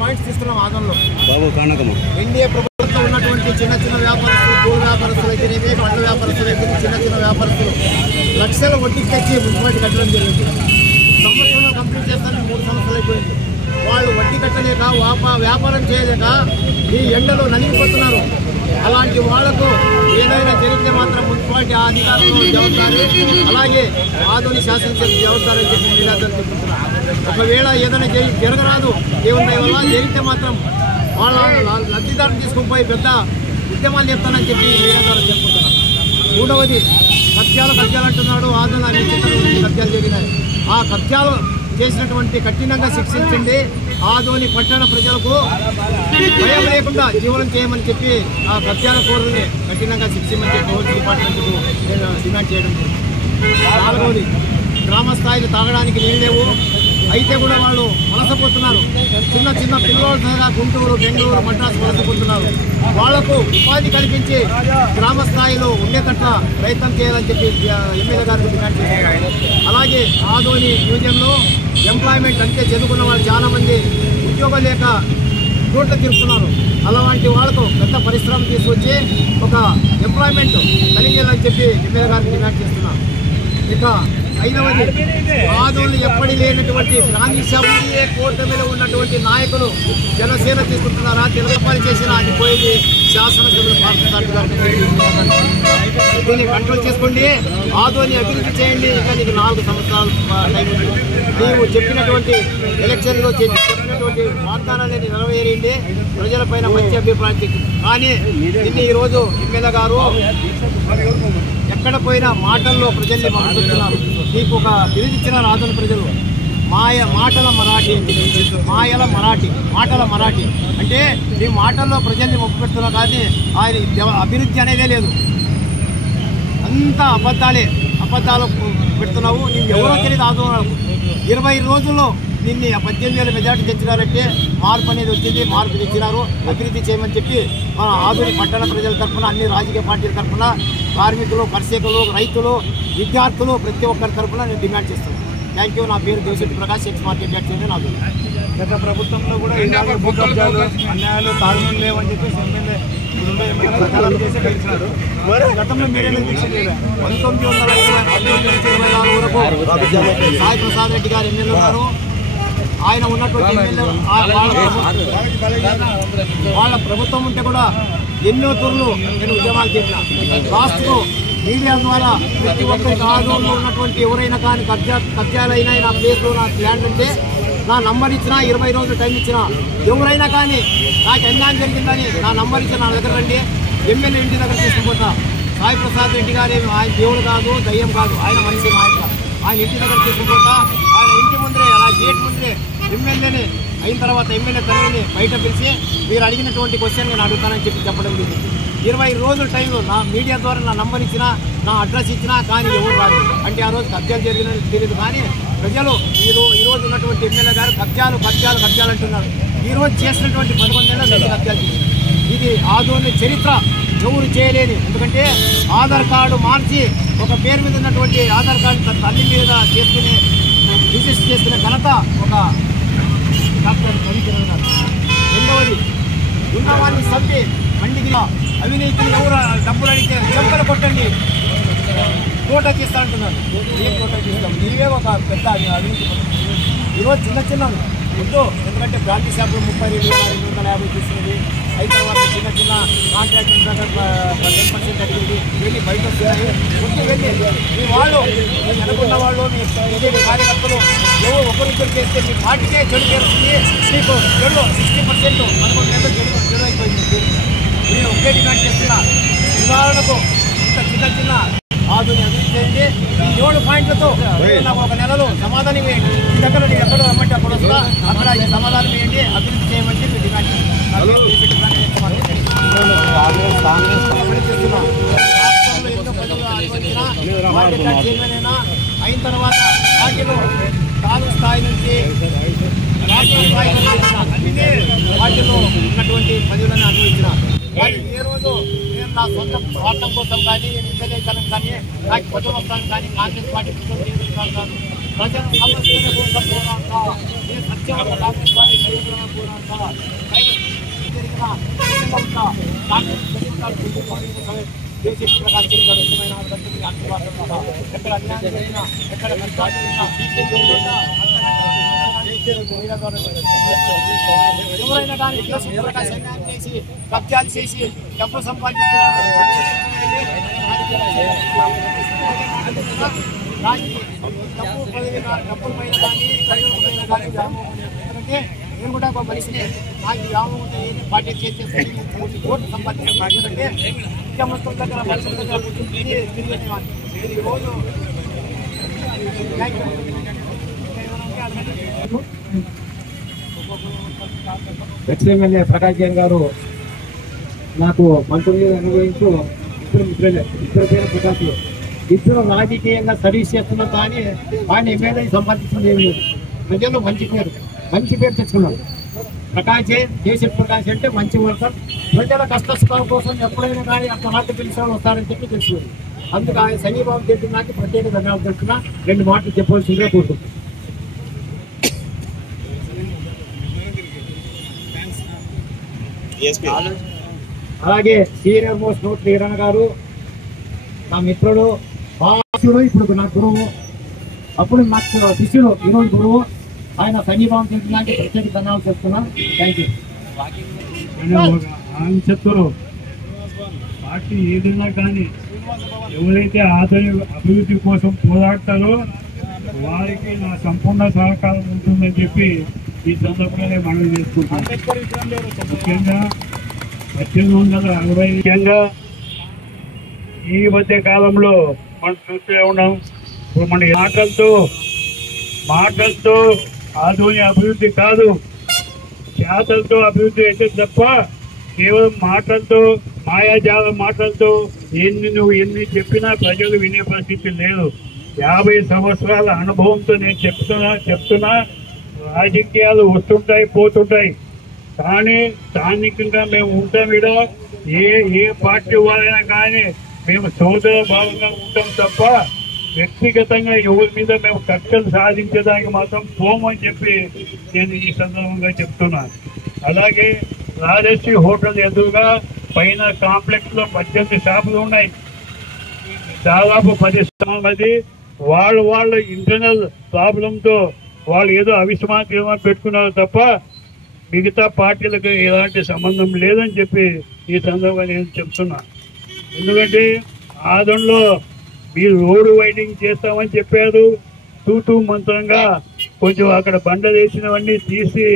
Points తీసుకున్నాం ఆదంలో. NDA ప్రభుత్వంలో ఉన్నటువంటి చిన్న చిన్న వ్యాపారస్తులు, పూల వ్యాపారస్తులు అయితేనేమి, పండ్ల వ్యాపారస్తులు అయితే చిన్న చిన్న వ్యాపారస్తులు లక్షల వడ్డీకి తెచ్చి మున్సిపాలిటీ కట్టడం జరిగింది. సంవత్సరంలో కంప్లీట్ చేస్తారని 3 సంవత్సరాలు అయిపోయింది. వాళ్ళు వడ్డీ కట్టలేక వ్యాపారం చేయలేక ఈ ఎండలో నలిగిపోతున్నారు. అలాంటి వాళ్లకు ఏదైనా జరిగితే మాత్రం మున్సిపాలిటీ అధికారులు జవాబారి, అలాగే ఆదోని శాసనసభ జవాబారి అని చెప్పి మీడియాతో చెప్తున్నారు. ఒకవేళ ఏదైనా జరగరాదు ఏమున్నాయి వల్ల జరిగితే మాత్రం వాళ్ళ లబ్ధిదారులు తీసుకుని పోయి పెద్ద ఉద్యమాలు చెప్తానని చెప్పి మీడియాదారు చెప్పుకుంటున్నారు. మూడవది కబ్జాలు అంటున్నాడు. ఆదోని అన్ని చిత్రాలు కబ్జాలు జరిగినాయి. ఆ కబ్జాలు చేసినటువంటి కఠినంగా శిక్షించండి. ఆదోని పట్టణ ప్రజలకు భయం లేకుండా జీవనం చేయమని చెప్పి ఆ కబ్జాల కోరుల్ని కఠినంగా శిక్షించమని చెప్పి పోలీస్ డిపార్ట్మెంట్కు నేను డిమాండ్ చేయడం. నాలుగవది గ్రామ స్థాయిలో తాగడానికి నీళ్ళు లేవు, అయితే కూడా వాళ్ళు వలసపోతున్నారు. చిన్న చిన్న పిల్లల ద్వారా గుంటూరు, బెంగళూరు, మద్రాసు వలసపోతున్నారు. వాళ్లకు ఉపాధి కల్పించి గ్రామ స్థాయిలో ఉండేటట్ల ప్రయత్నం చేయాలని చెప్పి ఎమ్మెల్యే గారికి డిమాండ్ చేశారు. అలాగే ఆదోని మ్యూజియంలో ఎంప్లాయ్మెంట్ అంటే చదువుకున్న వాళ్ళు చాలామంది ఉద్యోగం లేక రోడ్లు తిరుగుతున్నారు. అలాంటి వాళ్ళకు పెద్ద పరిశ్రమ తీసుకొచ్చి ఒక ఎంప్లాయ్మెంట్ కలిగేయాలని చెప్పి ఎమ్మెల్యే గారికి డిమాండ్ చేస్తున్నారు. ఇక ఐదవది ఆదోని ఎప్పటి లేనటువంటి ఎన్డీఏ కూటమిలో ఉన్నటువంటి నాయకులు జనసేన తీసుకుంటున్నారా, తెలుగుపాలు చేసినా అది పోయేది శాసనసభ్యులు దీన్ని కంట్రోల్ చేసుకోండి. ఆదోని అభివృద్ధి చేయండి. ఇక నీకు 4 సంవత్సరాలు టైం ఉంది. నీవు చెప్పినటువంటి ఎలక్షన్లో చెప్పినటువంటి వాగ్దానాన్ని నెరవేరింది. ప్రజలపైన మంచి అభిప్రాయం. కానీ దీన్ని ఈరోజు ఎమ్మెల్యే గారు ఎక్కడ పోయినా మాటల్లో ప్రజల్ని మభ్యపెడుతున్నారు. నీకు ఒక బిరుదిచ్చినారు ఆదోని ప్రజలు. మాటల మరాఠీ అంటే నీ మాటల్లో ప్రజల్ని మభ్యపెడుతున్నావు. కానీ ఆయన అభివృద్ధి అనేదే లేదు. అంతా అబద్ధాలు పెడుతున్నావు. నీకు ఎవరో తెలియదు. ఆదోని 20 రోజుల్లో నిన్ను 18,000 మెజార్టీ తెచ్చినారంటే మార్పు అనేది వచ్చింది. మార్పు తెచ్చినారు. అభివృద్ధి చేయమని చెప్పి మన ఆదోని పట్టణ ప్రజల తరఫున, అన్ని రాజకీయ పార్టీల తరఫున, కార్మికులు, కర్షకులు, రైతులు, విద్యార్థులు ప్రతి ఒక్కరి తరఫున నేను డిమాండ్ చేస్తున్నాను. Thank you. నా పేరు Devasetti Prakash, X market add చేయండి. నాకు గత ప్రభుత్వంలో కూడా ఇలాగ భూ కబ్జాలు, అన్యాయాలు, తారుణ్యం లేవని చెప్పేసి ఎమ్మెల్యే ప్రచారం చేసి గెలిచినారు. గతంలో మీడియా దీక్ష చేయలేదు. 1924 వరకు సాయి ప్రసాద్ రెడ్డి గారు ఎమ్మెల్యే గారు. ఆయన ఉన్నటువంటి ఎమ్మెల్యే వాళ్ళ ప్రభుత్వం ఉంటే కూడా ఎన్నో తూర్లు నేను ఉద్యమాలు చేసిన. లాస్ట్కు మీడియా ద్వారా ప్రతి ఒక్కరికి ఆదోళనలో ఉన్నటువంటి ఎవరైనా కానీ కబ్జాలైనా నా ప్లేస్లో నా ల్యాండ్ ఉంటే నా నంబర్ ఇచ్చినా, 20 రోజులు టైం ఇచ్చినా, ఎవరైనా కానీ నాకు అన్యాయం జరిగిందని నా నంబర్ ఇచ్చిన నా దగ్గర రండి, ఎమ్మెల్యే ఇంటి దగ్గర తీసుకుపోతా. సాయి ప్రసాద్ రెడ్డి గారు ఆయన దేవుడు కాదు, దయ్యం కాదు, ఆయన మనిషి నాయకుడు. ఆయన ఇంటి దగ్గర తీసుకుపోతా. ఆయన ఇంటి ముందరే, అలా గేట్ ముందరే ఎమ్మెల్యేని అయిన తర్వాత ఎమ్మెల్యే తల్లిని బయట పిలిచి మీరు అడిగినటువంటి క్వశ్చన్ నేను అడుగుతానని చెప్పడం జరిగింది. 20 రోజుల టైంలో నా మీడియా ద్వారా నా నంబర్ ఇచ్చినా, నా అడ్రస్ ఇచ్చినా కానీ ఎవరు రాదు. అంటే ఆ రోజు కబ్జాలు జరిగినది తెలియదు. కానీ ప్రజలు ఈరోజు ఉన్నటువంటి ఎమ్మెల్యే గారు కబ్జాలు అంటున్నారు. ఈరోజు చేసినటువంటి 11 నెలలు కబ్జాలు చేసింది. ఇది ఆదోని చరిత్ర ఎవరు చేయలేని. ఎందుకంటే ఆధార్ కార్డు మార్చి ఒక పేరు మీద ఉన్నటువంటి ఆధార్ కార్డు తల్లి మీద చేసుకునే రిజిస్టర్ చేసుకునే ఘనత ఒక డాక్టర్ రవికిరణ్ గారు. రెండవది ఉన్నవారిని చంపి మండికి అవినీతిని ఎవరు డబ్బులు అడిగితే చెంపలు కొట్టండి, కోట తీస్తానంటున్నారు. ఏం కోట తీస్తాం? నీవే ఒక పెద్ద అవినీతి. ఈరోజు చిన్న ముందు ఎందుకంటే బ్రాంచీ షాపులు 30,250 తీసుకునేది. అయిన తర్వాత చిన్న కాంట్రాక్ట్ 10% అడిగింది. వెళ్ళి బయట వస్తున్నాయి. ముందు వెళ్ళి మీ వాళ్ళు, మీ అనుకున్న వాళ్ళు, మీ కార్యకర్తలు ఎవరు ఒకరిద్దరు చేస్తే మీ పార్టీకే చెడు చేరుతుంది. మీకు చెడు 60% 11 నెలలు చెడు అయిపోయింది. నేను ఒకే డిమాండ్ చేస్తున్నా. ఉదాహరణకు ఇంత చిన్న ఆదోని అభివృద్ధి చేయండి. ఈ 7 పాయింట్లతో నాకు ఒక నెలలో సమాధానం వేయండి. ఈ దగ్గర నేను ఎక్కడ రమ్మంటే అక్కడ వస్తా, అక్కడ ఈ సమాధానం వేయండి, అభివృద్ధి చేయమని చెప్పి డిమాండ్ చేస్తున్నా. రాష్ట్రంలో ఎన్నో ప్రజలు అనుభవించిన మార్కెట్ చైర్మన్ అయిన తర్వాత వాటిలో తాలూకు స్థాయి నుంచి రాష్ట్ర స్థాయి అన్ని వాటిలో ఉన్నటువంటి పదవులను అనుభవించిన. మరి ఏ రోజు నేను నా సొంత స్వార్థం కోసం కానీ, నేను ఎమ్మెల్యేతనం కానీ, నాకు పదవి వస్తాను కానీ కాంగ్రెస్ పార్టీ కాదు. ప్రజల సమస్యల కోసం పోరాడతా వచ్చేవాళ్ళ కాంగ్రెస్ పార్టీ ఎక్కడ అన్యాయం జరిగినా ఎక్కడ ఎవరైనా కానీ ప్రకాశ్ అన్యాయం చేసి కబ్జాలు చేసి డబ్బు సంపాదిస్తున్నారు. డబ్బుల పైన కానీ ప్రజల పైన కానీ నేను కూడా ఒక మనిషిని నాకు గ్రామం ఉంటే పార్టీ చేసేస్తే ఓట్లు సంపాదించాను. ఎందుకంటే ముఖ్యమంత్రుల దగ్గర మనుషుల దగ్గర తిరిగి రోజు ఎమ్మెల్యే ప్రకాష్ జైన్ గారు నాకు మంత్రులు అనుభవించు ఇద్దరు పేరు ప్రకాశ్ ఇద్దరు రాజకీయంగా సర్వీస్ చేస్తున్నా కానీ ఆయన ఎమ్మెల్యే సంపాదించింది ఏమి లేదు. ప్రజలు మంచి పేరు తెచ్చుకున్నారు. ప్రకాష్ జైన్ ప్రకాష్ అంటే మంచి వర్కర్, ప్రజల కష్టసుఖాల కోసం ఎప్పుడైనా కానీ అక్కడ మాట పిలిచిన వస్తారని చెప్పి తెలుసుకుంది. అందుకు ఆయన సంఘీభావం చెప్పినాక ప్రత్యేక ధన్యవాదాలు చెప్తున్నా. 2 మాటలు చెప్పవలసిందిగా కోరుకుంటున్నాను. అలాగే సీనియర్ మోస్ట్ నోట్ వీరన్న గారు నా మిత్రుడు, ఇప్పుడు నా గురువు, అప్పుడు నాకు శిష్యుడు, ఈరోజు గురువు. ఆయన సంఘీభావం చెప్పడానికి ప్రత్యేక ధన్యవాదాలు చెప్తున్నాను. Thank you. ఆయన చెప్తారు పార్టీ ఏదైనా కానీ ఎవరైతే అభివృద్ధి కోసం పోరాడతారో వారికి నా సంపూర్ణ సహకారం ఉంటుందని చెప్పి ఈ సందర్భంగానే మనం చేసుకుంటాం. ముఖ్యంగా 1860 ముఖ్యంగా ఈ మధ్య కాలంలో మనం చూస్తూ ఉన్నాం. ఇప్పుడు మన మాటలతో ఆధునిక అభివృద్ధి కాదు, చేతలతో అభివృద్ధి అయితే తప్ప కేవలం మాటలతో మాయాజాల మాటలతో నువ్వు ఎన్ని చెప్పినా ప్రజలు వినే పరిస్థితి లేదు. 50 సంవత్సరాల అనుభవంతో నేను చెప్తున్నా రాజకీయాలు వస్తుంటాయి పోతుంటాయి, కానీ స్థానికంగా మేము ఉంటాం. ఇక్కడ ఏ పార్టీ వాళ్ళైనా కానీ మేము సోదర భావంగా ఉంటాం తప్ప వ్యక్తిగతంగా ఎవరి మీద మేము కక్షలు సాధించడానికి మాత్రం పోమని చెప్పి నేను ఈ సందర్భంగా చెప్తున్నాను. అలాగే రాజశ్రీ హోటల్ ఎదురుగా పైన కాంప్లెక్స్ లో 18 షాపులు ఉన్నాయి. దాదాపు 10 మంది వాళ్ళ ఇంటర్నల్ ప్రాబ్లంతో వాళ్ళు ఏదో అవిశ్రాంతి పెట్టుకున్నారు తప్ప మిగతా పార్టీలకు ఎలాంటి సంబంధం లేదని చెప్పి ఈ సందర్భంగా నేను చెప్తున్నా. ఎందుకంటే ఆదంలో మీరు రోడ్డు వైడింగ్ చేస్తామని చెప్పారు. తూతూ మంత్రంగా కొంచెం అక్కడ బండ వేసినవన్నీ తీసి